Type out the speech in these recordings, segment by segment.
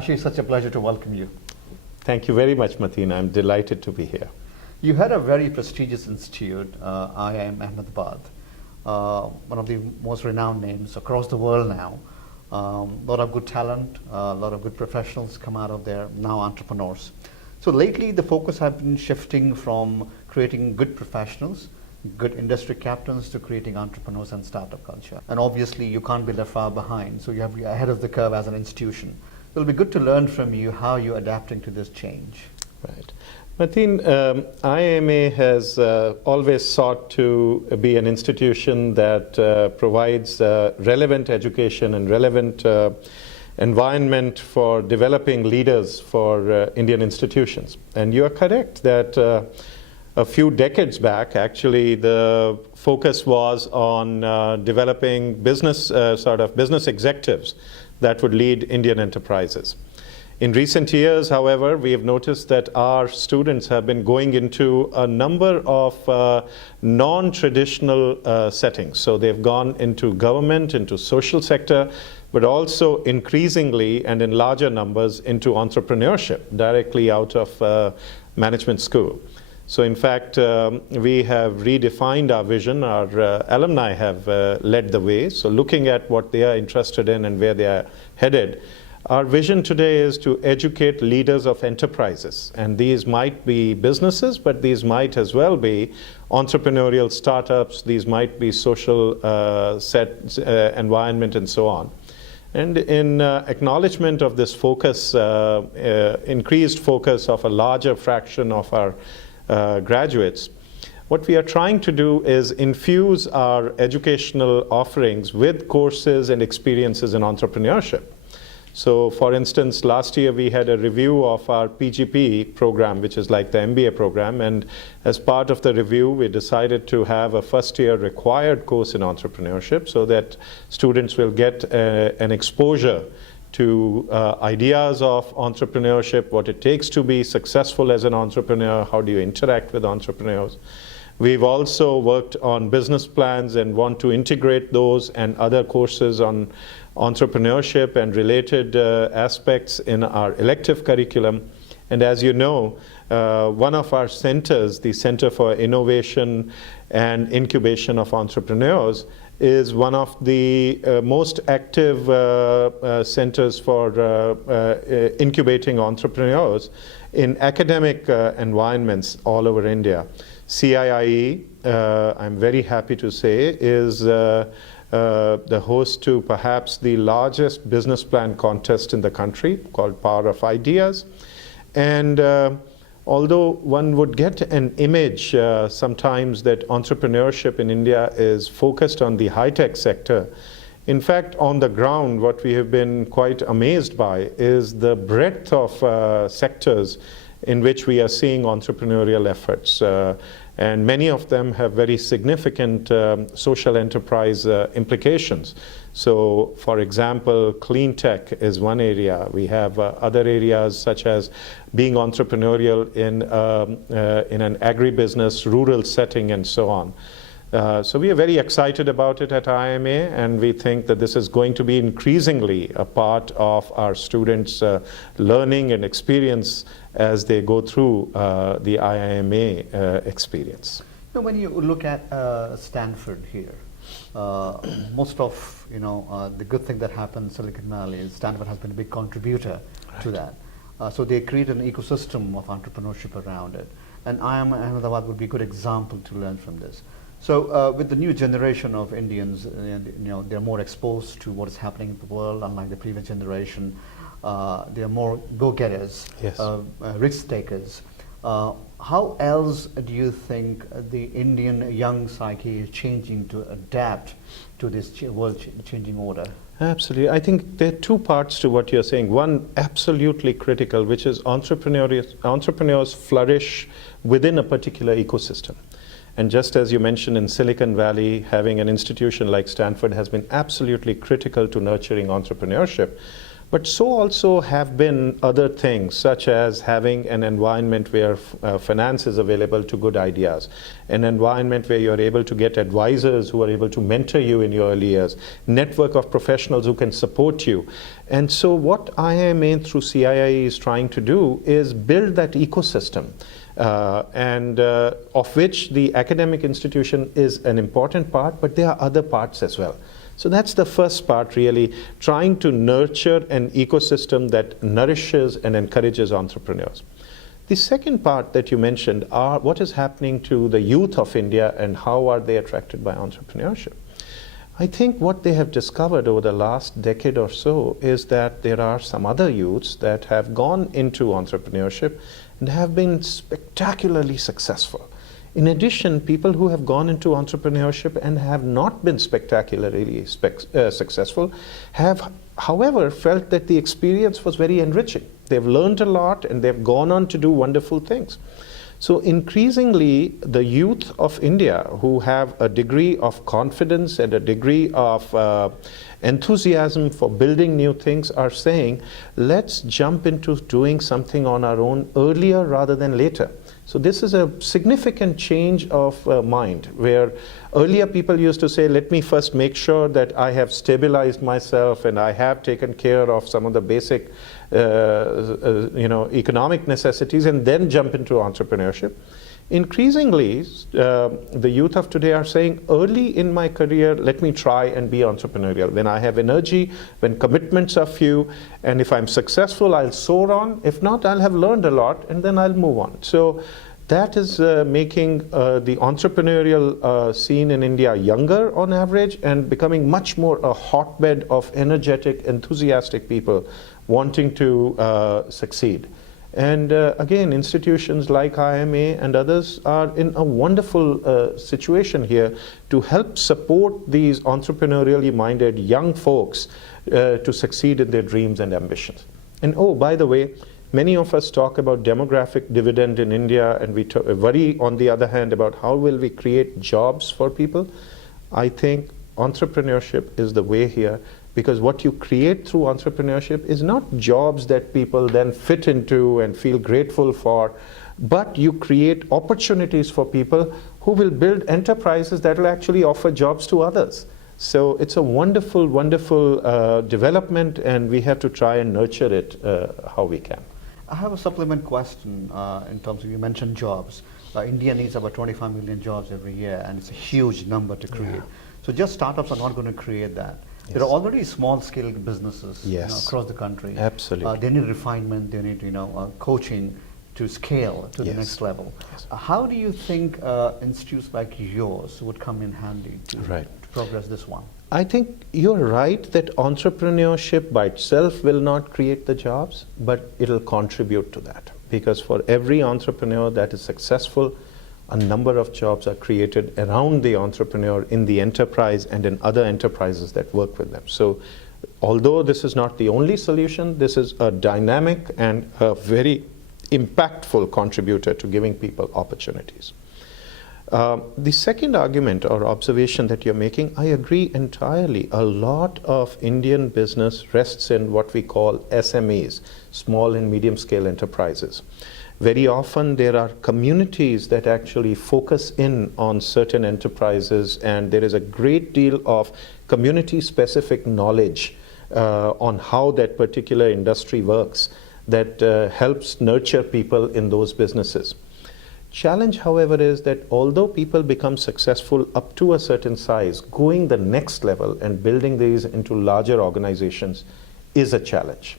Ashish, such a pleasure to welcome you. Thank you very much, Mateen. I'm delighted to be here. You had a very prestigious institute, IIM Ahmedabad, one of the most renowned names across the world now. A lot of good talent, a lot of good professionals come out of there, now entrepreneurs. So lately the focus has been shifting from creating good professionals, good industry captains, to creating entrepreneurs and startup culture. And obviously you can't be left far behind, so you have to be ahead of the curve as an institution. It'll be good to learn from you how you're adapting to this change. Right. Mateen, IIMA has always sought to be an institution that provides relevant education and relevant environment for developing leaders for Indian institutions. And you are correct that a few decades back, actually, the focus was on developing business executives that would lead Indian enterprises. In recent years, however, we have noticed that our students have been going into a number of non-traditional settings. So they've gone into government, into social sector, but also increasingly and in larger numbers into entrepreneurship directly out of management school. So in fact, we have redefined our vision. Our alumni have led the way. So looking at what they are interested in and where they are headed, our vision today is to educate leaders of enterprises. And these might be businesses, but these might as well be entrepreneurial startups. These might be social environment and so on. And in acknowledgement of this focus, increased focus of a larger fraction of our graduates, what we are trying to do is infuse our educational offerings with courses and experiences in entrepreneurship. So for instance, last year we had a review of our PGP program, which is like the MBA program, and as part of the review we decided to have a first-year required course in entrepreneurship so that students will get an exposure to ideas of entrepreneurship, what it takes to be successful as an entrepreneur, how do you interact with entrepreneurs. We've also worked on business plans and want to integrate those and other courses on entrepreneurship and related aspects in our elective curriculum. And as you know, one of our centers, the Center for Innovation and Incubation of Entrepreneurs, is one of the most active centers for incubating entrepreneurs in academic environments all over India. CIIE, I'm very happy to say, is the host to perhaps the largest business plan contest in the country called Power of Ideas. And although one would get an image sometimes that entrepreneurship in India is focused on the high-tech sector, in fact, on the ground, what we have been quite amazed by is the breadth of sectors in which we are seeing entrepreneurial efforts. And many of them have very significant social enterprise implications. So, for example, clean tech is one area. We have other areas such as being entrepreneurial in an agribusiness, rural setting, and so on. So we are very excited about it at IIMA, and we think that this is going to be increasingly a part of our students' learning and experience as they go through the IIMA experience. Now, when you look at Stanford here, most of the good thing that happened in Silicon Valley is Stanford has been a big contributor to that. So they create an ecosystem of entrepreneurship around it, and IIM Ahmedabad would be a good example to learn from this. So with the new generation of Indians, they're more exposed to what is happening in the world, unlike the previous generation. They are more go-getters, yes. Risk takers. How else do you think the Indian young psyche is changing to adapt to this world-changing order? Absolutely. I think there are two parts to what you're saying. One, absolutely critical, which is entrepreneurs flourish within a particular ecosystem. And just as you mentioned in Silicon Valley, having an institution like Stanford has been absolutely critical to nurturing entrepreneurship. But so also have been other things, such as having an environment where finance is available to good ideas, an environment where you're able to get advisors who are able to mentor you in your early years, network of professionals who can support you. And so what IIMA through CII is trying to do is build that ecosystem, of which the academic institution is an important part, but there are other parts as well. So that's the first part, really, trying to nurture an ecosystem that nourishes and encourages entrepreneurs. The second part that you mentioned are what is happening to the youth of India and how are they attracted by entrepreneurship. I think what they have discovered over the last decade or so is that there are some other youths that have gone into entrepreneurship and have been spectacularly successful. In addition, people who have gone into entrepreneurship and have not been spectacularly successful have, however, felt that the experience was very enriching. They've learned a lot and they've gone on to do wonderful things. So increasingly, the youth of India who have a degree of confidence and a degree of enthusiasm for building new things are saying, let's jump into doing something on our own earlier rather than later. So this is a significant change of mind, where earlier people used to say, let me first make sure that I have stabilized myself and I have taken care of some of the basic economic necessities and then jump into entrepreneurship. Increasingly, the youth of today are saying, early in my career, let me try and be entrepreneurial. When I have energy, when commitments are few, and if I'm successful, I'll soar on. If not, I'll have learned a lot, and then I'll move on. So that is making the entrepreneurial scene in India younger on average and becoming much more a hotbed of energetic, enthusiastic people wanting to succeed. And again, institutions like IIMA and others are in a wonderful situation here to help support these entrepreneurially minded young folks to succeed in their dreams and ambitions. And oh, by the way, many of us talk about demographic dividend in India, and we worry, on the other hand, about how will we create jobs for people. I think entrepreneurship is the way here, because what you create through entrepreneurship is not jobs that people then fit into and feel grateful for, but you create opportunities for people who will build enterprises that will actually offer jobs to others. So it's a wonderful, wonderful development, and we have to try and nurture it how we can. I have a supplement question in terms of, you mentioned jobs. India needs about 25 million jobs every year, and it's a huge number to create. Yeah. So just startups are not going to create that. Yes. There are already small-scale businesses across the country. Absolutely. They need refinement, they need coaching to scale to the next level. Yes. How do you think institutes like yours would come in handy to progress this one? I think you're right that entrepreneurship by itself will not create the jobs, but it'll contribute to that. Because for every entrepreneur that is successful, a number of jobs are created around the entrepreneur in the enterprise and in other enterprises that work with them. So although this is not the only solution, this is a dynamic and a very impactful contributor to giving people opportunities. The second argument or observation that you're making, I agree entirely. A lot of Indian business rests in what we call SMEs, small and medium scale enterprises. Very often there are communities that actually focus in on certain enterprises, and there is a great deal of community-specific knowledge on how that particular industry works that helps nurture people in those businesses. Challenge, however, is that although people become successful up to a certain size, going the next level and building these into larger organizations is a challenge.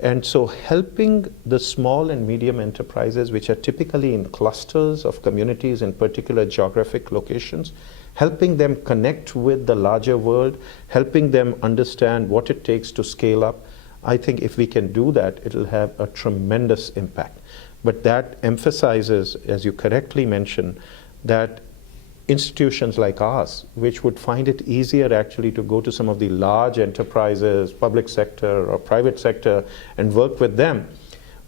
And so helping the small and medium enterprises, which are typically in clusters of communities in particular geographic locations, helping them connect with the larger world, helping them understand what it takes to scale up, I think if we can do that, it'll have a tremendous impact. But that emphasizes, as you correctly mentioned, that institutions like ours, which would find it easier actually to go to some of the large enterprises, public sector or private sector, and work with them,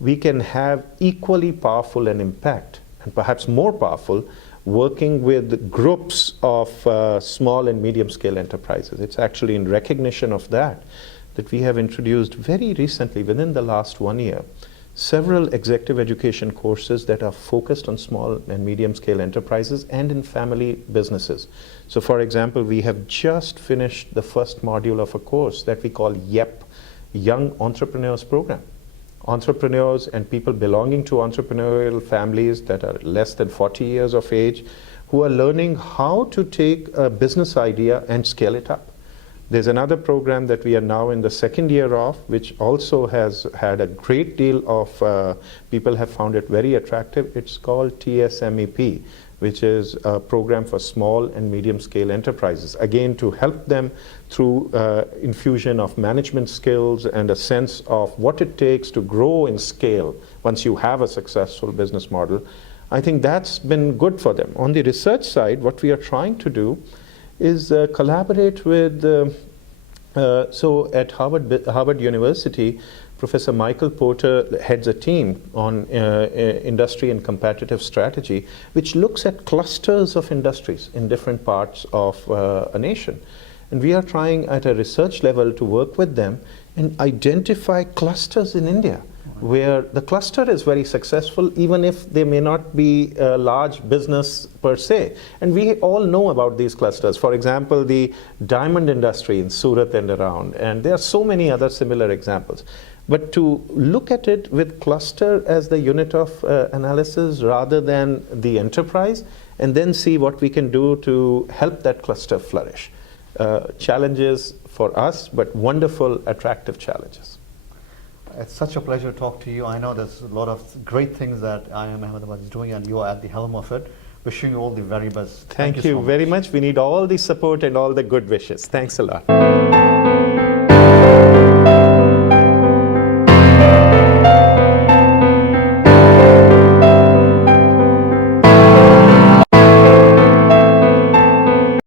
we can have equally powerful an impact, and perhaps more powerful, working with groups of small and medium scale enterprises. It's actually in recognition of that that we have introduced very recently, within the last 1 year, several executive education courses that are focused on small and medium scale enterprises and in family businesses. So for example, we have just finished the first module of a course that we call YEP, Young Entrepreneurs Program. Entrepreneurs and people belonging to entrepreneurial families that are less than 40 years of age, who are learning how to take a business idea and scale it up. There's another program that we are now in the second year of, which also has had a great deal of people have found it very attractive. It's called TSMEP, which is a program for small and medium scale enterprises, again to help them through infusion of management skills and a sense of what it takes to grow in scale once you have a successful business model. I think that's been good for them. On the research side, what we are trying to do is collaborate with, so at Harvard University, Professor Michael Porter heads a team on industry and competitive strategy, which looks at clusters of industries in different parts of a nation. And we are trying at a research level to work with them and identify clusters in India where the cluster is very successful, even if they may not be a large business per se. And we all know about these clusters. For example, the diamond industry in Surat and around, and there are so many other similar examples. But to look at it with cluster as the unit of analysis rather than the enterprise, and then see what we can do to help that cluster flourish. Challenges for us, but wonderful, attractive challenges. It's such a pleasure to talk to you. I know there's a lot of great things that IIM Ahmedabad is doing, and you are at the helm of it. Wishing you all the very best. Thank you very much. We need all the support and all the good wishes. Thanks a lot.